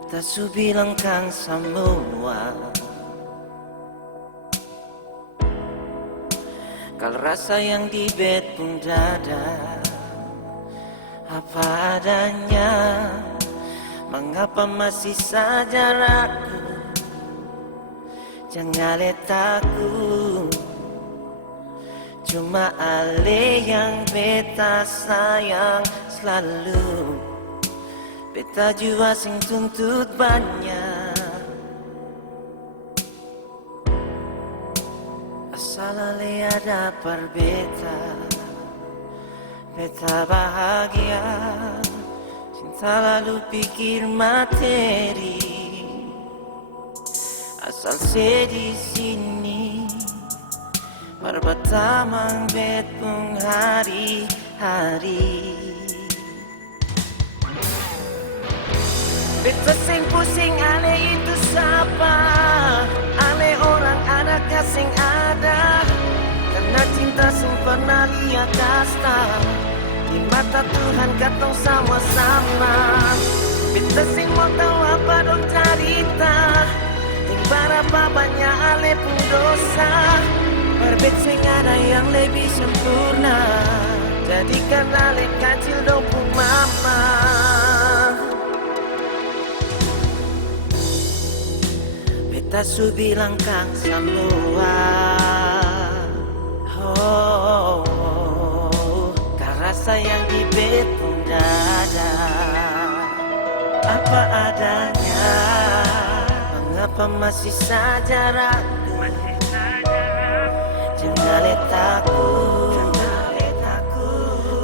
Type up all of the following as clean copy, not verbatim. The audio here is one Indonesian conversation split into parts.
Beta su bilang kang semua kal rasa yang di bet pun dada apa adanya. Mengapa masih saja ragu? Jangan letaku. Cuma ale yang beta sayang selalu. Beta jua sing tuntut banyak. Asal ale ada per beta, beta bahagia. Cinta lalu pikir materi. Asal se di sini berbatamang bet pung hari-hari. Beta sing pusing ale itu siapa? Ale orang anak sing ada. Karena cinta sing pernah lihat kasta. Di mata Tuhan katong sama-sama. Beta sing mau tahu apa dong cerita. Yang berapa banyak ale pun dosa. Berbet sing ada yang lebih sempurna. Jadikan ale kecil dong pun mama. Beta su bilang kang semua rasa yang di bet pun dada apa adanya. Mengapa masih saja ragu? Jangan letaku.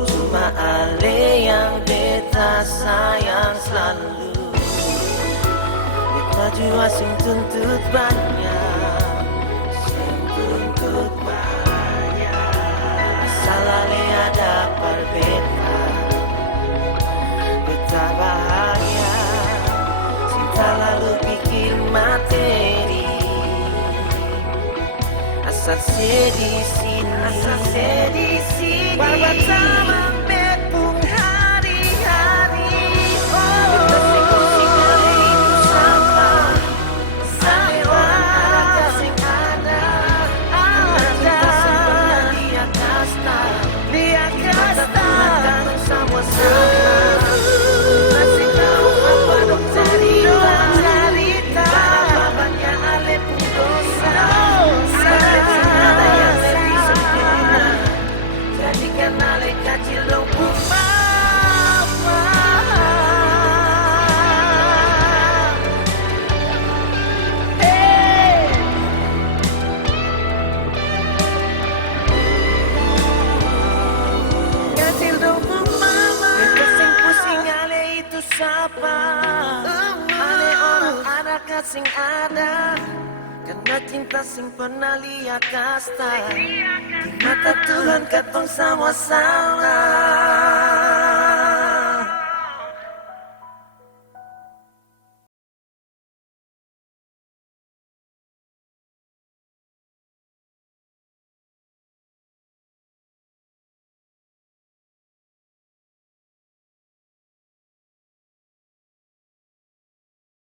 Cuma ale yang beta sayang selalu. Beta jua sing tuntut banyak, sing tuntut banyak. Asal ale ada per beta, beta bahagia. Cinta lalu pikir materi. Asal se di sini, berbatamang bet pung hari-hari. Beta sing pusing ale itu sama. Ale orang ada sing ada. Cinta sing pernah lihat kasta. Mata Tuhan katong sama-sama. Masih tahu apa dong cerita. Berapa banyak ale pun dosa. Berbet sing ada yang lebih sempurna. Jadikan ale kecil dong pun mama. Kecil dong pun mama. Beta sing pusing ale itu siapa? Ale orang ada sing ada. Karena cinta sing pernah lihat kasta. Di mata Tuhan katong sama-sama.